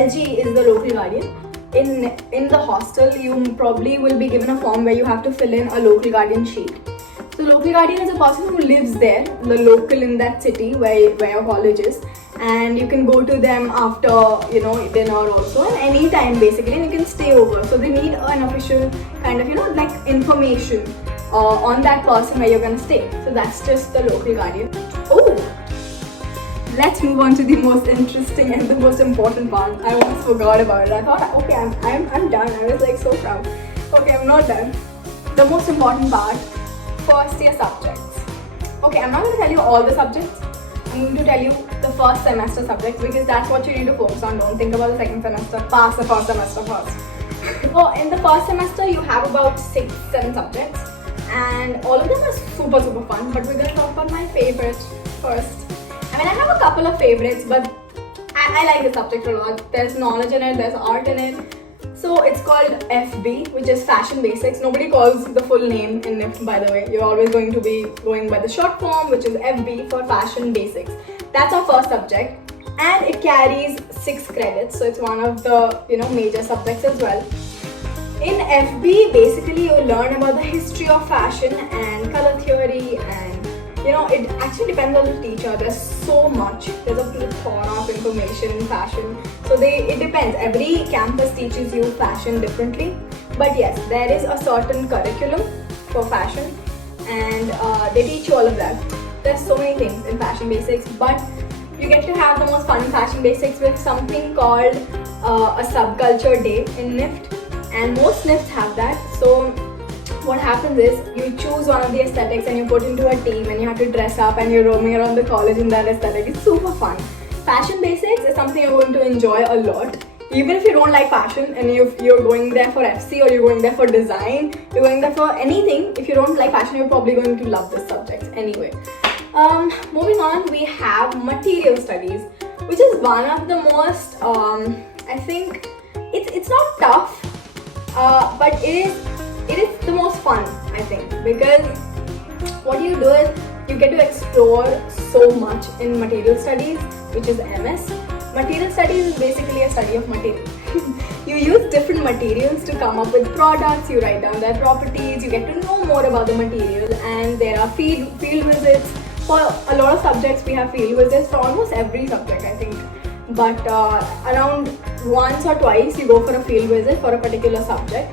LG is the local guardian. In the hostel, you probably will be given a form where you have to fill in a local guardian sheet. So local guardian is a person who lives there, the local in that city where your college is, and you can go to them after dinner also, and any time basically, and you can stay over. So they need an official kind of like information on that person where you're gonna stay. So that's just the local guardian. Oh, let's move on to the most interesting and the most important part. I almost forgot about it. I thought, okay, I'm done. I was like so proud. Okay, I'm not done. The most important part, first year subjects. Okay, I'm not going to tell you all the subjects. I'm going to tell you the first semester subjects because that's what you need to focus on. Don't think about the second semester. Pass the first semester first. So in the first semester, you have about 6-7 subjects, and all of them are super fun. But we're going to talk about my favorite first. I have a couple of favorites, but I like the subject a lot. There's knowledge in it, there's art in it. So it's called FB, which is Fashion Basics. Nobody calls the full name in NIFT, by the way. You're always going to be going by the short form, which is FB for Fashion Basics. That's our first subject, and it carries 6 credits. So it's one of the major subjects as well. In FB, basically you learn about the history of fashion and color theory, and it actually depends on the teacher. There's so much. There's a plethora of information in fashion. So it depends. Every campus teaches you fashion differently. But yes, there is a certain curriculum for fashion, and they teach you all of that. There's so many things in Fashion Basics, but you get to have the most fun Fashion Basics with something called a subculture day in NIFT, and most NIFTs have that. So what happens is you choose one of the aesthetics and you put into a team, and you have to dress up and you're roaming around the college in that aesthetic. It's super fun. Fashion Basics is something you're going to enjoy a lot. Even if you don't like fashion and you're going there for FC, or you're going there for design, you're going there for anything, if you don't like fashion, you're probably going to love this subject anyway. Moving on, we have material studies, which is one of the most, I think, it's not tough, but it is the most fun, I think, because what you do is you get to explore so much in material studies, which is MS. Material studies is basically a study of material. You use different materials to come up with products, you write down their properties, you get to know more about the material, and there are field visits. For a lot of subjects, we have field visits for almost every subject, I think. But around once or twice, you go for a field visit for a particular subject.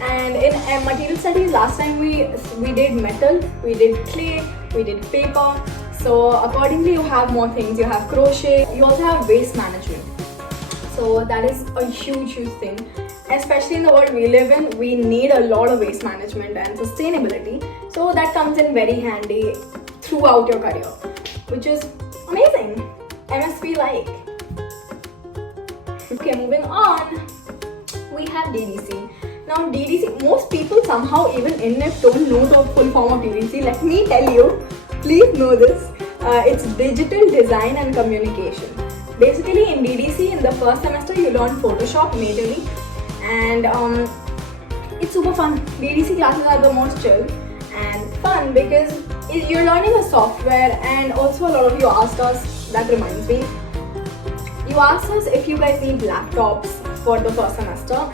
And in material studies, last time we did metal, we did clay, we did paper. So accordingly, you have more things. You have crochet. You also have waste management. So that is a huge thing. Especially in the world we live in, we need a lot of waste management and sustainability. So that comes in very handy throughout your career, which is amazing. MSP like. Okay, moving on. We have DDC. Now DDC, most people somehow even in NIFT don't know the full form of DDC. Let me tell you, please know this. It's Digital Design and Communication. Basically in DDC, in the first semester, you learn Photoshop majorly, and it's super fun. DDC classes are the most chill and fun because you're learning a software, and also a lot of you asked us, that reminds me, you asked us if you guys need laptops for the first semester.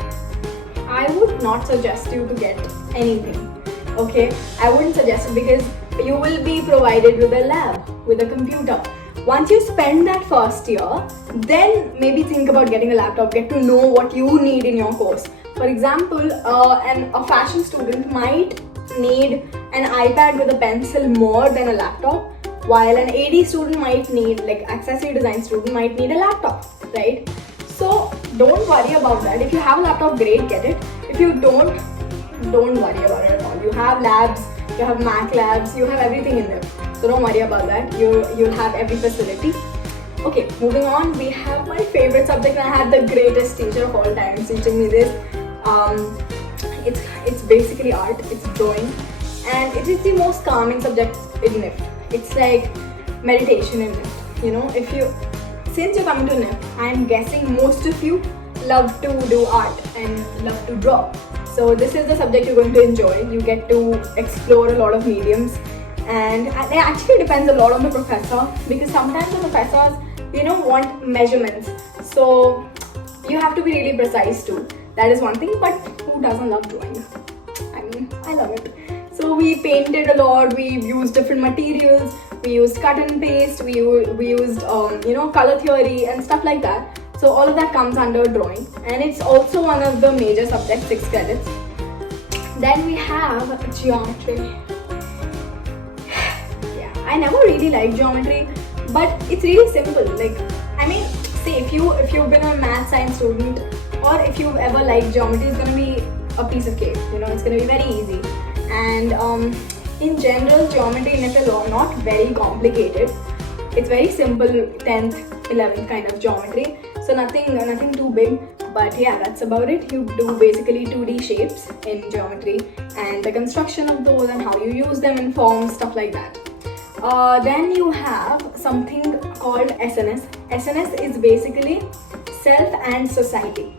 I would not suggest you to get anything, okay? I wouldn't suggest it because you will be provided with a lab, with a computer. Once you spend that first year, then maybe think about getting a laptop, get to know what you need in your course. For example, a fashion student might need an iPad with a pencil more than a laptop, while an AD student might need, like accessory design student might need a laptop, right? So don't worry about that. If you have a laptop, great, get it. If you don't worry about it at all. You have labs, you have Mac labs, you have everything in there. So don't worry about that. You'll have every facility. Okay, moving on, we have my favorite subject, and I had the greatest teacher of all time teaching me this. It's basically art, it's drawing, and it is the most calming subject in NIFT. It's like meditation in NIFT. Since you're coming to NIFT, I'm guessing most of you love to do art and love to draw. So this is the subject you're going to enjoy. You get to explore a lot of mediums, and it actually depends a lot on the professor, because sometimes the professors want measurements. So You have to be really precise too. That is one thing, but who doesn't love drawing? I mean, I love it. So we painted a lot, we used different materials, we used cut and paste, we used color theory and stuff like that. So all of that comes under drawing, and it's also one of the major subjects, 6 credits. Then we have geometry. Yeah, I never really liked geometry, but it's really simple. Like, I mean, say if you've been a math science student, or if you've ever liked geometry, it's gonna be a piece of cake. It's gonna be very easy. And in general, geometry in NIFT is not very complicated. It's very simple 10th, 11th kind of geometry. So nothing too big. But yeah, that's about it. You do basically 2D shapes in geometry and the construction of those and how you use them in forms, stuff like that. Then you have something called SNS. SNS is basically self and society.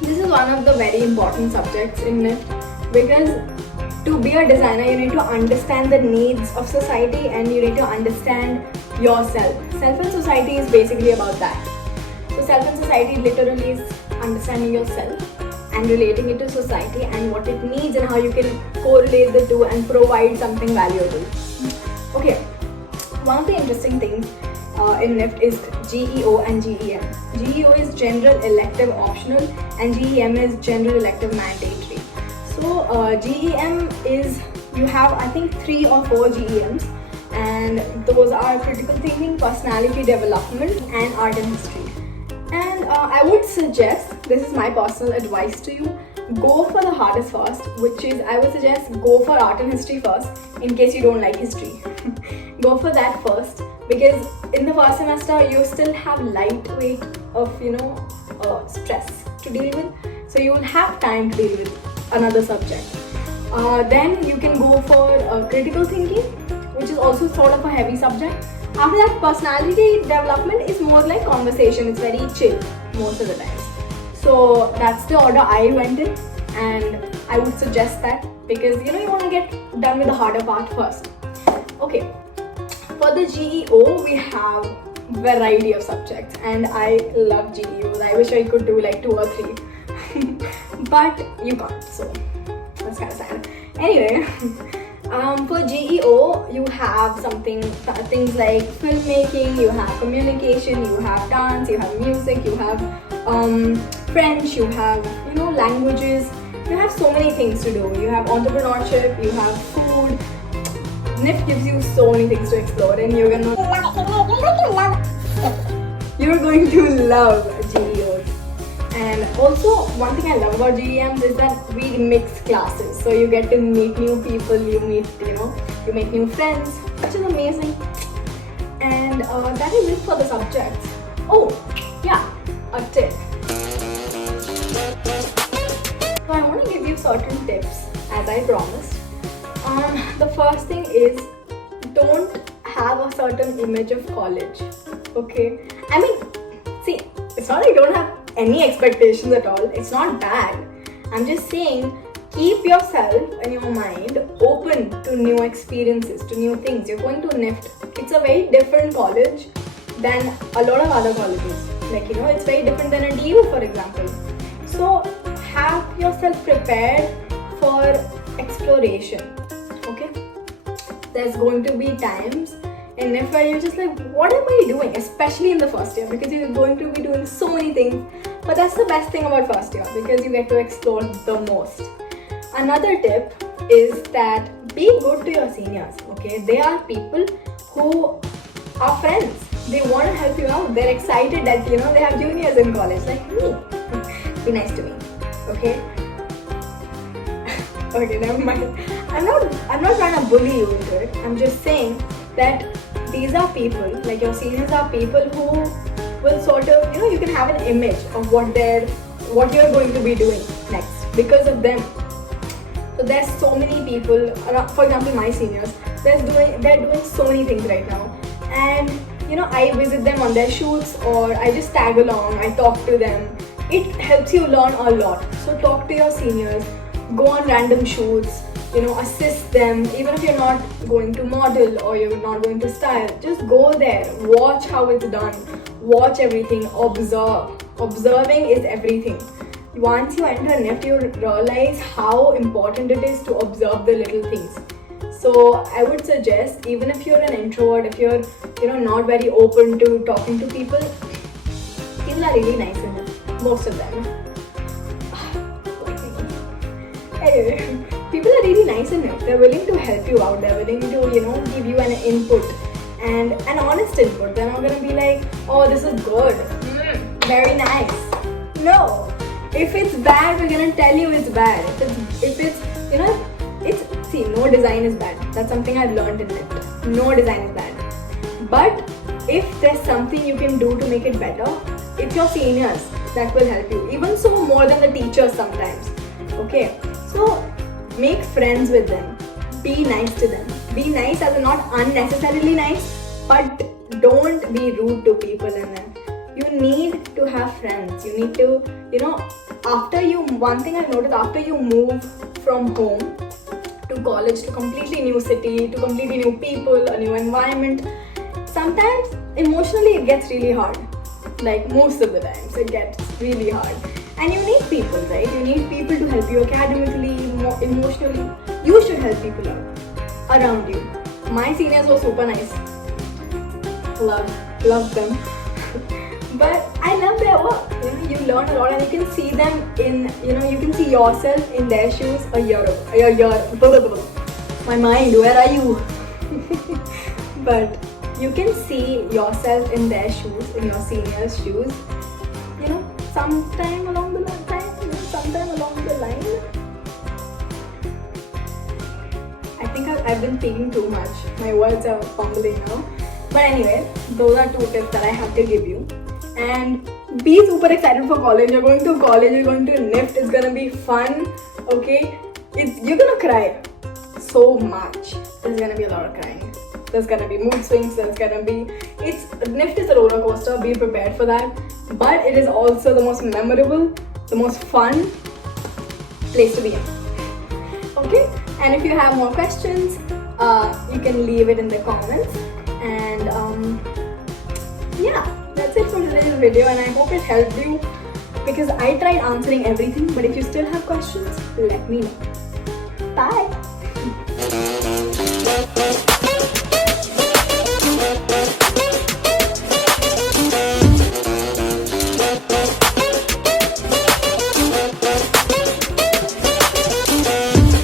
This is one of the very important subjects in NIFT, because to be a designer, you need to understand the needs of society and you need to understand yourself. Self and society is basically about that. So self and society literally is understanding yourself and relating it to society and what it needs and how you can correlate the two and provide something valuable. Okay, one of the interesting things in NIFT is GEO and GEM. GEO is general elective optional and GEM is general elective mandatory. So GEM is, you have I think 3 or 4 GEMs, and those are critical thinking, personality development and art and history. And I would suggest, this is my personal advice to you, go for the hardest first, which is I would suggest go for art and history first in case you don't like history. Go for that first, because in the first semester you still have lightweight of stress to deal with, so you will have time to deal with another subject. Then you can go for critical thinking, which is also sort of a heavy subject. After that, personality development is more like conversation. It's very chill most of the times. So that's the order I went in, and I would suggest that because you want to get done with the harder part first. Okay, for the GEO we have variety of subjects, and I love GEOs. I wish I could do like 2 or 3, but you can't. So that's kind of sad. Anyway. For GEO, you have things like filmmaking, you have communication, you have dance, you have music, you have French, you have languages. You have so many things to do. You have entrepreneurship, you have food. NIFT gives you so many things to explore, and you're going to love GEOs. And also, one thing I love about GEMs is that we mix classes, so you get to meet new people, you make new friends, which is amazing. And that is it for the subjects. Oh, yeah, a tip. So I want to give you certain tips, as I promised. The first thing is, don't have a certain image of college. Okay, I mean, see, it's not like you don't have any expectations at all. It's not bad. I'm just saying, keep yourself and your mind open to new experiences, to new things. You're going to NIFT. It's a very different college than a lot of other colleges. Like, it's very different than a DU, for example. So have yourself prepared for exploration. Okay? There's going to be times in NIFT where you're just like, what am I doing? Especially in the first year, because you're going to be doing so many things. But that's the best thing about first year, because you get to explore the most. Another tip is that be good to your seniors. Okay, they are people who are friends. They want to help you out. They're excited that they have juniors in college like me. Be nice to me. Okay. Okay, never mind. I'm not trying to bully you into it. I'm just saying that these are people, like your seniors are people who will sort of, you can have an image of what you're going to be doing next because of them. So there's so many people, for example, my seniors, they're doing so many things right now, and I visit them on their shoots, or I just tag along, I talk to them. It helps you learn a lot. So talk to your seniors, go on random shoots, assist them. Even if you're not going to model or you're not going to style, just go there, watch how it's done, watch everything, observe Observing is everything. Once you enter NIFT, you realize how important it is to observe the little things. So I would suggest, even if you're an introvert, if you're not very open to talking to people are really nice in NIFT. Most of them. Anyway, people are really nice in NIFT. They're willing to help you out. They're willing to give you an input and an honest input. They're not gonna be like, oh, this is good, very nice. No. If it's bad, we're gonna tell you it's bad. If it's see, no design is bad. That's something I've learned in NIFT. No design is bad. But if there's something you can do to make it better, it's your seniors that will help you. Even so, more than the teachers sometimes. Okay? So make friends with them. Be nice to them. Be nice as in not unnecessarily nice, but don't be rude to people in them. You need to have friends. You need to, one thing I've noticed, after you move from home to college, to completely new city, to completely new people, a new environment, sometimes emotionally it gets really hard. Like most of the times it gets really hard. And you need people, right? You need people to help you academically, emotionally. You should help people out around you. My seniors were super nice. Love them. But I love their work. You learn a lot, and you can see them in, you can see yourself in their shoes a year ago. My mind, where are you? But you can see yourself in their shoes, in your seniors' shoes, sometime along the line. I think I've been thinking too much. My words are fumbling now. But anyway, those are 2 tips that I have to give you. And be super excited for college. You're going to college, you're going to NIFT, it's gonna be fun, okay? You're gonna cry so much. There's gonna be a lot of crying. There's gonna be mood swings, NIFT is a roller coaster, be prepared for that. But it is also the most memorable, the most fun place to be in. Okay? And if you have more questions, you can leave it in the comments. And yeah, that's it for today's video, and I hope it helped you, because I tried answering everything. But if you still have questions, let me know. Bye.